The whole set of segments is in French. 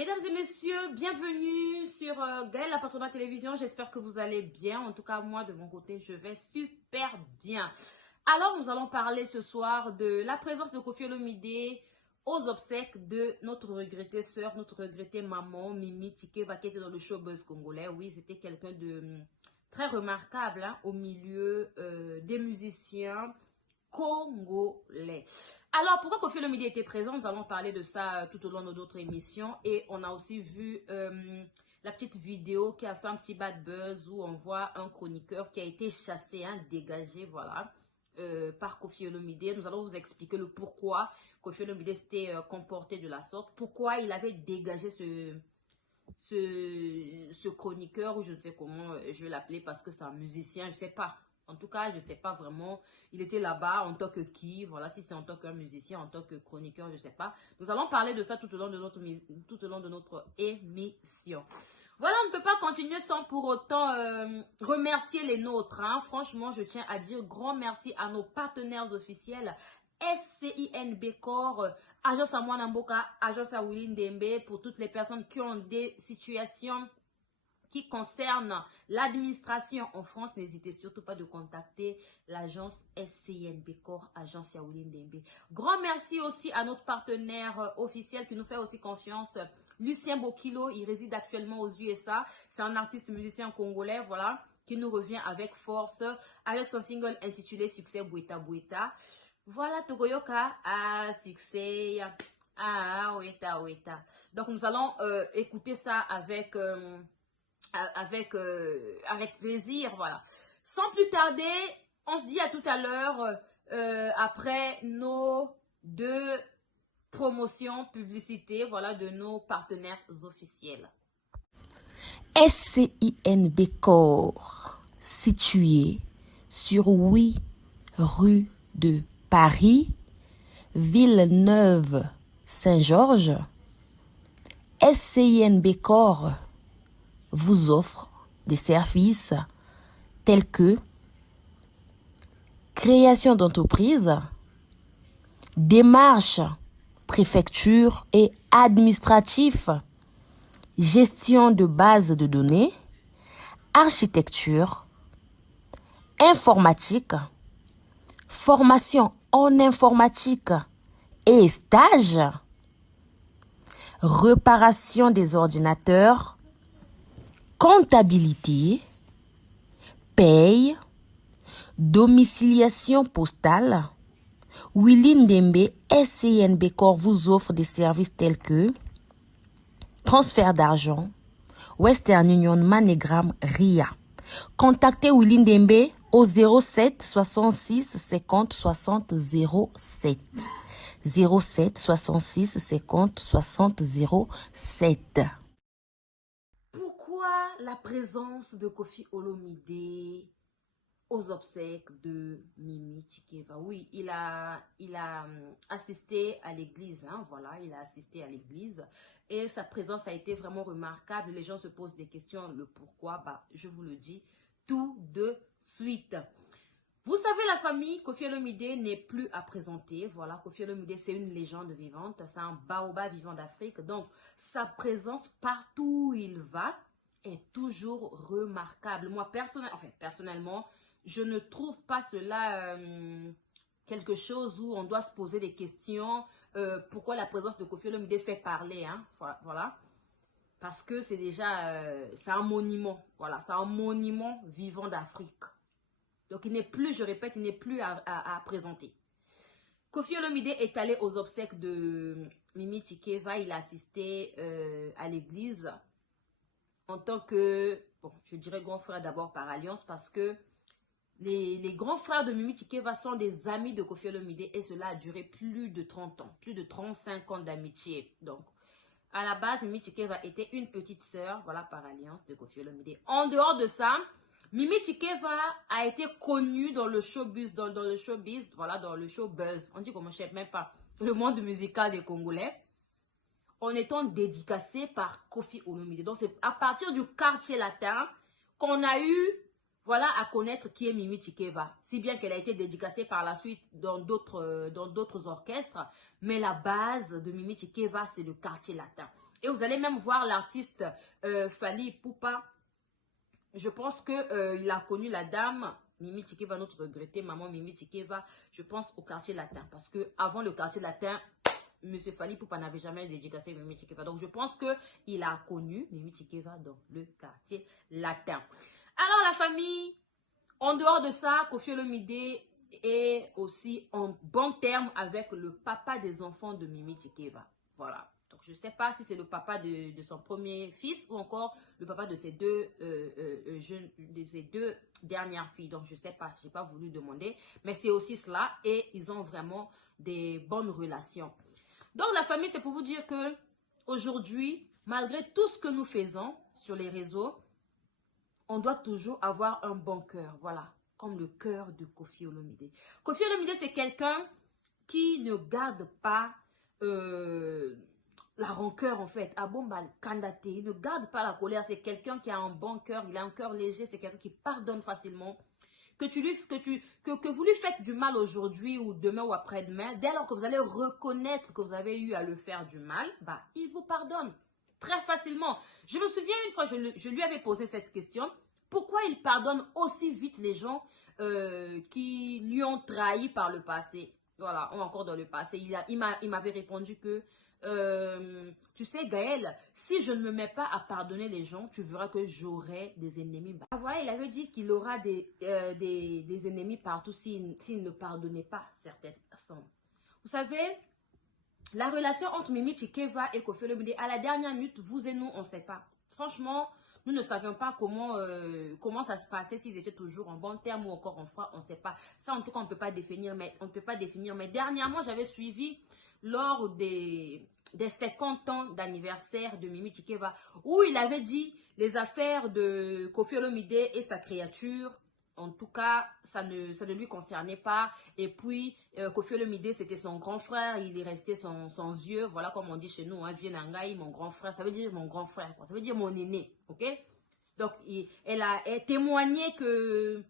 Mesdames et messieurs, bienvenue sur Gaël la Patronat Télévision. J'espère que vous allez bien. En tout cas, moi, de mon côté, je vais super bien. Alors, nous allons parler ce soir de la présence de Koffi Olomide aux obsèques de notre regrettée sœur, notre regrettée maman, Mimi Tikeva, qui était dans le showbuzz congolais. Oui, c'était quelqu'un de très remarquable hein, au milieu des musiciens congolais. Alors, pourquoi Koffi Olomide était présent? Nous allons parler de ça tout au long de notre émission. Et on a aussi vu la petite vidéo qui a fait un petit bad buzz où on voit un chroniqueur qui a été chassé, hein, dégagé, voilà, par Koffi Olomide. Nous allons vous expliquer le pourquoi Koffi Olomide s'était comporté de la sorte, pourquoi il avait dégagé ce chroniqueur, ou je ne sais comment je vais l'appeler parce que c'est un musicien, je ne sais pas. En tout cas, je ne sais pas vraiment. Il était là-bas en tant que qui, voilà, si c'est en tant qu'un musicien, en tant que chroniqueur, je ne sais pas. Nous allons parler de ça tout au long de notre émission. Voilà, on ne peut pas continuer sans pour autant remercier les nôtres. Hein. Franchement, je tiens à dire grand merci à nos partenaires officiels. SCINB Corps, Agence à Mwanamboka, Agence à Willy Ndembe, pour toutes les personnes qui ont des situations qui concernent l'administration en France, n'hésitez surtout pas de contacter l'agence SCINB Corps, Agence à Willy Ndembe. Grand merci aussi à notre partenaire officiel qui nous fait aussi confiance, Lucien Bokilo. Il réside actuellement aux USA. C'est un artiste musicien congolais, voilà, qui nous revient avec force, avec son single intitulé Succès Boueta Boueta. Voilà, Togoyoka, succès, Oueta Oueta. Donc, nous allons écouter ça avec plaisir, voilà. Sans plus tarder, on se dit à tout à l'heure après nos deux promotions, publicités, voilà, de nos partenaires officiels. SCINB Corps, situé sur 8 rue de Paris, Villeneuve-Saint-Georges. SCINB Corps vous offre des services tels que création d'entreprise, démarches, préfecture et administratif, gestion de bases de données, architecture, informatique, formation en informatique et stage, réparation des ordinateurs, comptabilité, paye, domiciliation postale. Willy Ndembe SCINB Corps vous offre des services tels que transfert d'argent, Western Union, MoneyGram, RIA. Contactez Willy Ndembe au 07 66 50 60 07. 07 66 50 60 07. Pourquoi la présence de Koffi Olomide aux obsèques de Mimi Tikeva? Oui, il a assisté à l'église, hein, voilà, il a assisté à l'église et sa présence a été vraiment remarquable. Les gens se posent des questions, le pourquoi, bah, je vous le dis tout de suite. Vous savez, la famille Koffi Olomide n'est plus à présenter. Voilà, Koffi Olomide, c'est une légende vivante. C'est un baobab vivant d'Afrique. Donc, sa présence partout où il va est toujours remarquable. Moi, personnellement, je ne trouve pas cela quelque chose où on doit se poser des questions. Pourquoi la présence de Koffi Olomide fait parler, hein? Voilà. Parce que c'est déjà, c'est un monument. Voilà, c'est un monument vivant d'Afrique. Donc, il n'est plus, je répète, il n'est plus à présenter. Koffi Olomide est allé aux obsèques de Mimi Tikeva. Il a assisté à l'église en tant que, bon, je dirais grand frère d'abord par alliance, parce que les grands frères de Mimi Tikeva sont des amis de Koffi Olomide et cela a duré plus de 30 ans, plus de 35 ans d'amitié. Donc, à la base, Mimi Tikeva était une petite sœur, voilà, par alliance de Koffi Olomide. En dehors de ça, Mimi Tikeva a été connue dans le showbiz, voilà, dans le showbuzz. On dit comment je ne sais même pas, le monde musical des Congolais, en étant dédicacée par Koffi Olomide. Donc, c'est à partir du quartier latin qu'on a eu, voilà, à connaître qui est Mimi Tikeva. Si bien qu'elle a été dédicacée par la suite dans d'autres orchestres. Mais la base de Mimi Tikeva, c'est le quartier latin. Et vous allez même voir l'artiste Fally Ipupa. Je pense qu'il a connu la dame Mimi Chikeva, notre regrettée maman Mimi Chikeva, je pense au quartier latin. Parce que avant le quartier latin, Monsieur Fally Ipupa n'avait jamais dédicacé Mimi Chikeva. Donc je pense qu'il a connu Mimi Chikeva dans le quartier latin. Alors la famille, en dehors de ça, Koffi Olomide est aussi en bon terme avec le papa des enfants de Mimi Chikeva. Voilà. Donc, je ne sais pas si c'est le papa de son premier fils ou encore le papa de ses deux dernières filles. Donc, je ne sais pas. Je n'ai pas voulu demander. Mais c'est aussi cela. Et ils ont vraiment des bonnes relations. Donc, la famille, c'est pour vous dire que aujourd'hui, malgré tout ce que nous faisons sur les réseaux, on doit toujours avoir un bon cœur. Voilà. Comme le cœur de Koffi Olomide. Koffi Olomide, c'est quelqu'un qui ne garde pas la rancœur en fait. Abomba Kandate, il ne garde pas la colère. C'est quelqu'un qui a un bon cœur, il a un cœur léger, c'est quelqu'un qui pardonne facilement. Que vous lui faites du mal aujourd'hui ou demain ou après-demain, dès lors que vous allez reconnaître que vous avez eu à le faire du mal, bah, il vous pardonne très facilement. Je me souviens une fois, je lui avais posé cette question. Pourquoi il pardonne aussi vite les gens qui lui ont trahi par le passé? Voilà, ou encore dans le passé. Il m'avait répondu que, tu sais Gaël, si je ne me mets pas à pardonner les gens, tu verras que j'aurai des ennemis. Bah, voilà, il avait dit qu'il aura des ennemis partout s'il ne pardonnait pas certaines personnes. Vous savez, la relation entre Mimi Chikeva et Koffi Olomide, à la dernière minute, vous et nous, on ne sait pas. Franchement, nous ne savions pas comment ça se passait, s'ils étaient toujours en bon terme ou encore en froid, on ne sait pas. Ça, en tout cas, on ne peut pas définir. Mais dernièrement, j'avais suivi lors des 50 ans d'anniversaire de Mimi Chikeva, où il avait dit les affaires de Koffi Olomide et sa créature. En tout cas, ça ne lui concernait pas. Et puis, Koffi Olomide, c'était son grand frère. Il est resté son vieux. Voilà comme on dit chez nous, hein, vieux Nangaï, mon grand frère. Ça veut dire mon grand frère. Ça veut dire mon aîné. Ok? Donc, elle a témoigné que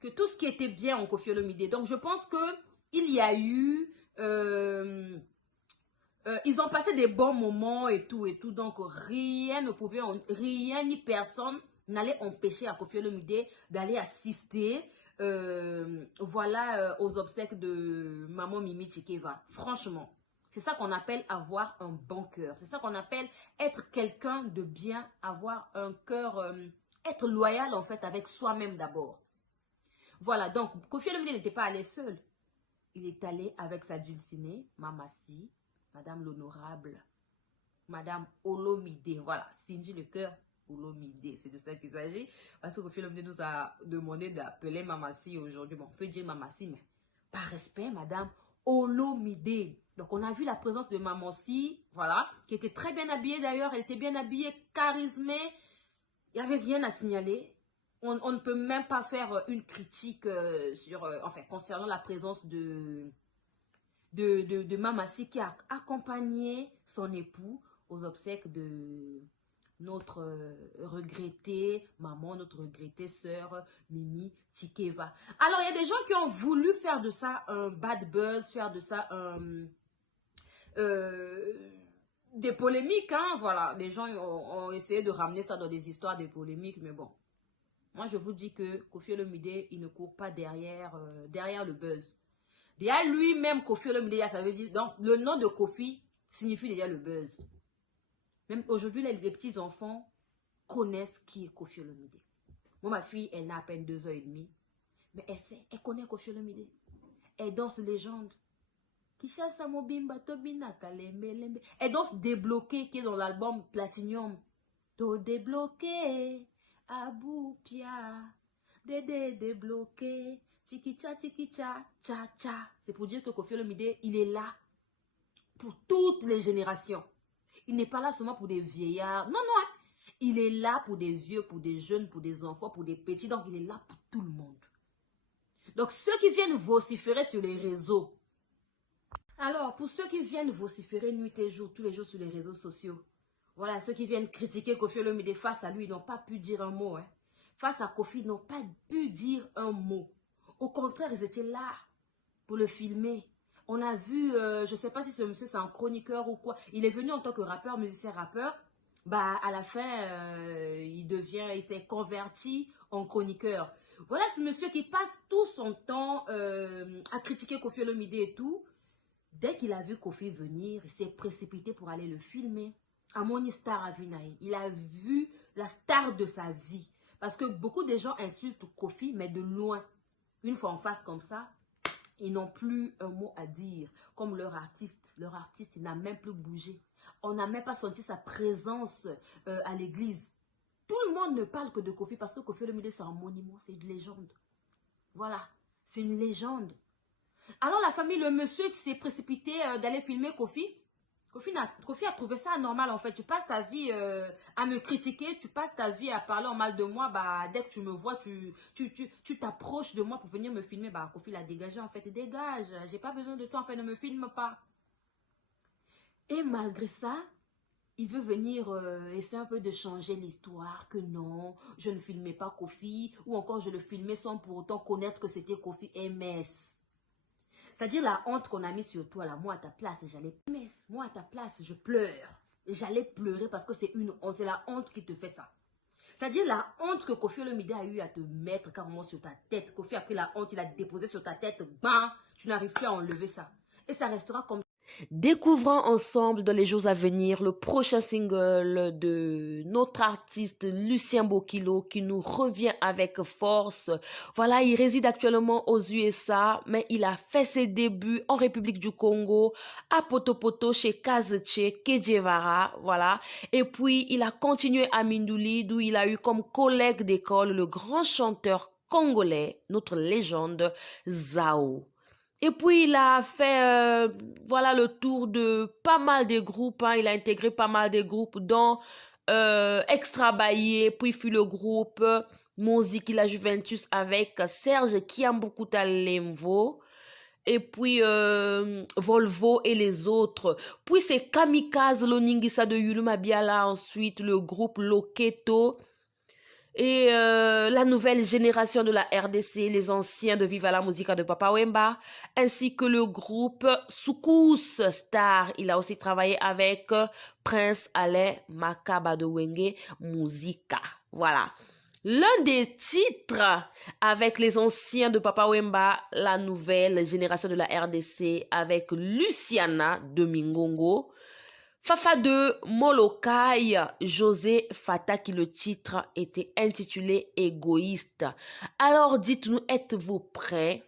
tout ce qui était bien en Koffi Olomide. Donc, je pense qu'il y a eu... ils ont passé des bons moments et tout. Donc, rien ni personne n'allait empêcher à Koffi Olomide d'aller assister aux obsèques de maman Mimi Chikeva. Franchement, c'est ça qu'on appelle avoir un bon cœur. C'est ça qu'on appelle être quelqu'un de bien, avoir un cœur, être loyal en fait avec soi-même d'abord. Voilà, donc Koffi Olomide n'était pas allé seul. Il est allé avec sa dulcinée, Mamassi, Madame l'Honorable, Madame Olomide. Voilà, Cindy le cœur, Olomide. C'est de ça qu'il s'agit. Parce que Koffi Olomide nous a demandé d'appeler Mamassi aujourd'hui. Bon, on peut dire Mamassi, mais par respect, Madame Olomide. Donc, on a vu la présence de Mamassi, voilà, qui était très bien habillée d'ailleurs. Elle était bien habillée, charismée. Il n'y avait rien à signaler. On ne peut même pas faire une critique concernant la présence de Mamassi qui a accompagné son époux aux obsèques de notre regrettée maman, notre regrettée sœur Mimi Chikeva. Alors, il y a des gens qui ont voulu faire de ça un bad buzz, faire de ça des polémiques, hein, voilà. Les gens ont essayé de ramener ça dans des histoires de polémiques, mais bon. Moi, je vous dis que Koffi Olomide, il ne court pas derrière le buzz. Déjà, lui-même, Koffi Olomide, ça veut dire... Donc, le nom de Koffi signifie déjà le buzz. Même aujourd'hui, les petits-enfants connaissent qui est Koffi Olomide. Moi, ma fille, elle n'a à peine 2 ans et demi. Mais elle connaît Koffi Olomide. Elle danse légende. Elle danse Débloqué, qui est dans l'album Platinum. To débloqué. Aboupia, Dédé débloqué, Chikicha, cha cha. C'est pour dire que Koffi Olomide, il est là pour toutes les générations. Il n'est pas là seulement pour des vieillards. Non, non, hein. Il est là pour des vieux, pour des jeunes, pour des enfants, pour des petits. Donc, il est là pour tout le monde. Donc, ceux qui viennent vociférer sur les réseaux. Alors, pour ceux qui viennent vociférer nuit et jour, tous les jours sur les réseaux sociaux. Voilà, ceux qui viennent critiquer Koffi Olomide face à lui, ils n'ont pas pu dire un mot. Hein. Face à Koffi, ils n'ont pas pu dire un mot. Au contraire, ils étaient là pour le filmer. On a vu, je ne sais pas si ce monsieur c'est un chroniqueur ou quoi. Il est venu en tant que rappeur, musicien rappeur. Bah, à la fin, il s'est converti en chroniqueur. Voilà ce monsieur qui passe tout son temps à critiquer Koffi Olomide et tout. Dès qu'il a vu Koffi venir, il s'est précipité pour aller le filmer. Amoni Star Avinaï. Il a vu la star de sa vie. Parce que beaucoup de gens insultent Koffi, mais de loin. Une fois en face comme ça, ils n'ont plus un mot à dire. Comme leur artiste. Leur artiste, il n'a même plus bougé. On n'a même pas senti sa présence à l'église. Tout le monde ne parle que de Koffi parce que Koffi Olomide, c'est un monument, c'est une légende. Voilà, c'est une légende. Alors la famille, le monsieur qui s'est précipité d'aller filmer Koffi, Koffi a trouvé ça normal en fait. Tu passes ta vie à me critiquer, tu passes ta vie à parler en mal de moi. Bah, dès que tu me vois, tu t'approches de moi pour venir me filmer. Bah, Koffi l'a dégagé en fait. Dégage, j'ai pas besoin de toi en fait, ne me filme pas. Et malgré ça, il veut venir essayer un peu de changer l'histoire, que non, je ne filmais pas Koffi, ou encore je le filmais sans pour autant connaître que c'était Koffi MS. C'est-à-dire la honte qu'on a mis sur toi, là, moi à ta place, moi à ta place, je pleure. J'allais pleurer parce que c'est une honte, c'est la honte qui te fait ça. C'est-à-dire la honte que Koffi Olomide a eu à te mettre carrément sur ta tête. Koffi a pris la honte, il a déposé sur ta tête, bam, tu n'arrives plus à enlever ça. Et ça restera comme... Découvrons ensemble dans les jours à venir le prochain single de notre artiste Lucien Bokilo qui nous revient avec force. Voilà, il réside actuellement aux USA, mais il a fait ses débuts en République du Congo, à Potopoto, chez Kazeche Kejevara, voilà. Et puis, il a continué à Mindouli, d'où il a eu comme collègue d'école le grand chanteur congolais, notre légende, Zao. Et puis, il a fait voilà, le tour de pas mal de groupes. Hein. Il a intégré pas mal de groupes, dont Extra Bailly, puis fut le groupe Monziki La Juventus avec Serge Kiambukuta Lemvo, et puis Volvo et les autres. Puis c'est Kamikaze Loningisa de Yuluma Biala, ensuite le groupe Loketo. Et la nouvelle génération de la RDC, les anciens de Viva la Musica de Papa Wemba, ainsi que le groupe Soukous Star. Il a aussi travaillé avec Prince Alain Makaba de Wenge Musica. Voilà. L'un des titres avec les anciens de Papa Wemba, la nouvelle génération de la RDC avec Luciana de Mingongo. Fafa de Molokai, José Fata, qui le titre était intitulé Égoïste. Alors dites-nous, êtes-vous prêts,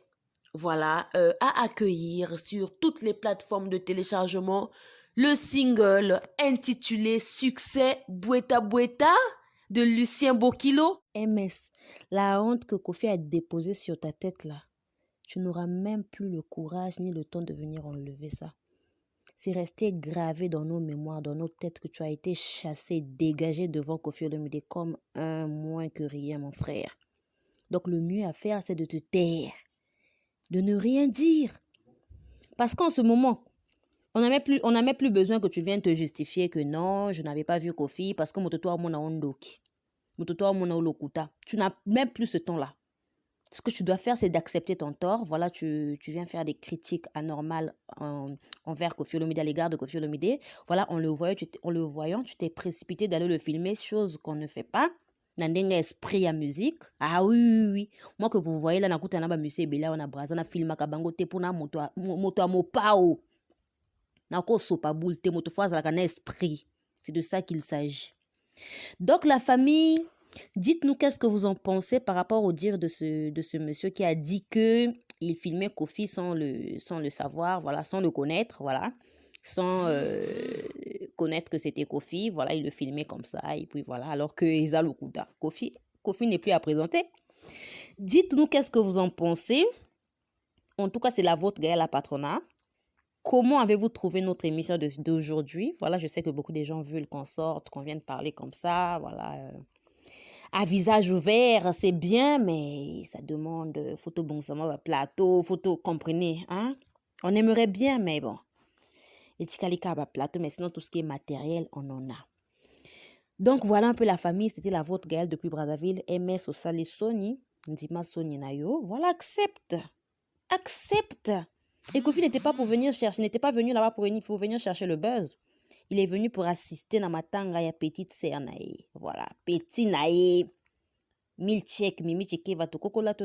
voilà, à accueillir sur toutes les plateformes de téléchargement le single intitulé Succès Boueta Boueta de Lucien Bokilo? MS, la honte que Koffi a déposée sur ta tête là, tu n'auras même plus le courage ni le temps de venir enlever ça. C'est resté gravé dans nos mémoires, dans nos têtes, que tu as été chassé, dégagé devant Koffi Olomide comme un moins que rien, mon frère. Donc le mieux à faire, c'est de te taire, de ne rien dire. Parce qu'en ce moment, on n'a même plus besoin que tu viennes te justifier que non, je n'avais pas vu Koffi parce que mototoa mona ondoki, mototoa mona olokuta. Tu n'as même plus ce temps-là. Ce que tu dois faire, c'est d'accepter ton tort. Voilà, tu viens faire des critiques anormales envers Koffi Olomide, à l'égard de Koffi Olomide. Voilà, en le voyant, tu t'es précipité d'aller le filmer, chose qu'on ne fait pas. Nandenga esprit à musique. Ah oui. Moi que vous voyez là, nakuta naba musée bela, on a braza, na filma kabango te pona moto a mopao. Nako sopa boule te moto fois la kana esprit. C'est de ça qu'il s'agit. Donc la famille, dites-nous qu'est-ce que vous en pensez par rapport au dire de ce monsieur qui a dit que il filmait Koffi sans le savoir, voilà, sans le connaître, voilà, sans connaître que c'était Koffi, voilà, il le filmait comme ça, et puis voilà, alors que Eza Lokuta, Koffi n'est plus à présenter. Dites-nous qu'est-ce que vous en pensez. En tout cas, c'est la vôtre, Gaël la Patronat. Comment avez-vous trouvé notre émission d'aujourd'hui? Voilà, je sais que beaucoup de gens veulent qu'on sorte, qu'on vienne parler comme ça, voilà. À visage ouvert, c'est bien, mais ça demande photo bon plateau, photo, comprenez, hein? On aimerait bien, mais bon. Et tikalika plateau, mais sinon tout ce qui est matériel, on en a. Donc voilà un peu la famille, c'était la vôtre Gaëlle depuis Brazzaville, MS Osali Sony, Ndima Sony Nayo. Voilà, accepte. Et Kofi n'était pas venu là-bas pour venir chercher le buzz. Il est venu pour assister na matanga ya petite sœur nae. Voilà, petit nae. Milchek, mimi cheke va tokokola te.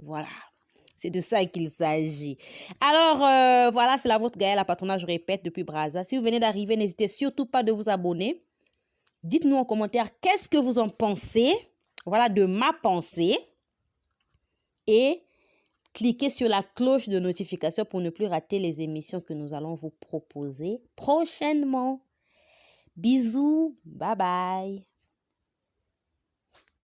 Voilà. C'est de ça qu'il s'agit. Alors, voilà, c'est la vôtre Gaëlle, la patronage, je répète, depuis Brazza. Si vous venez d'arriver, n'hésitez surtout pas de vous abonner. Dites-nous en commentaire qu'est-ce que vous en pensez. Voilà, de ma pensée. Et cliquez sur la cloche de notification pour ne plus rater les émissions que nous allons vous proposer prochainement. Bisous, bye bye.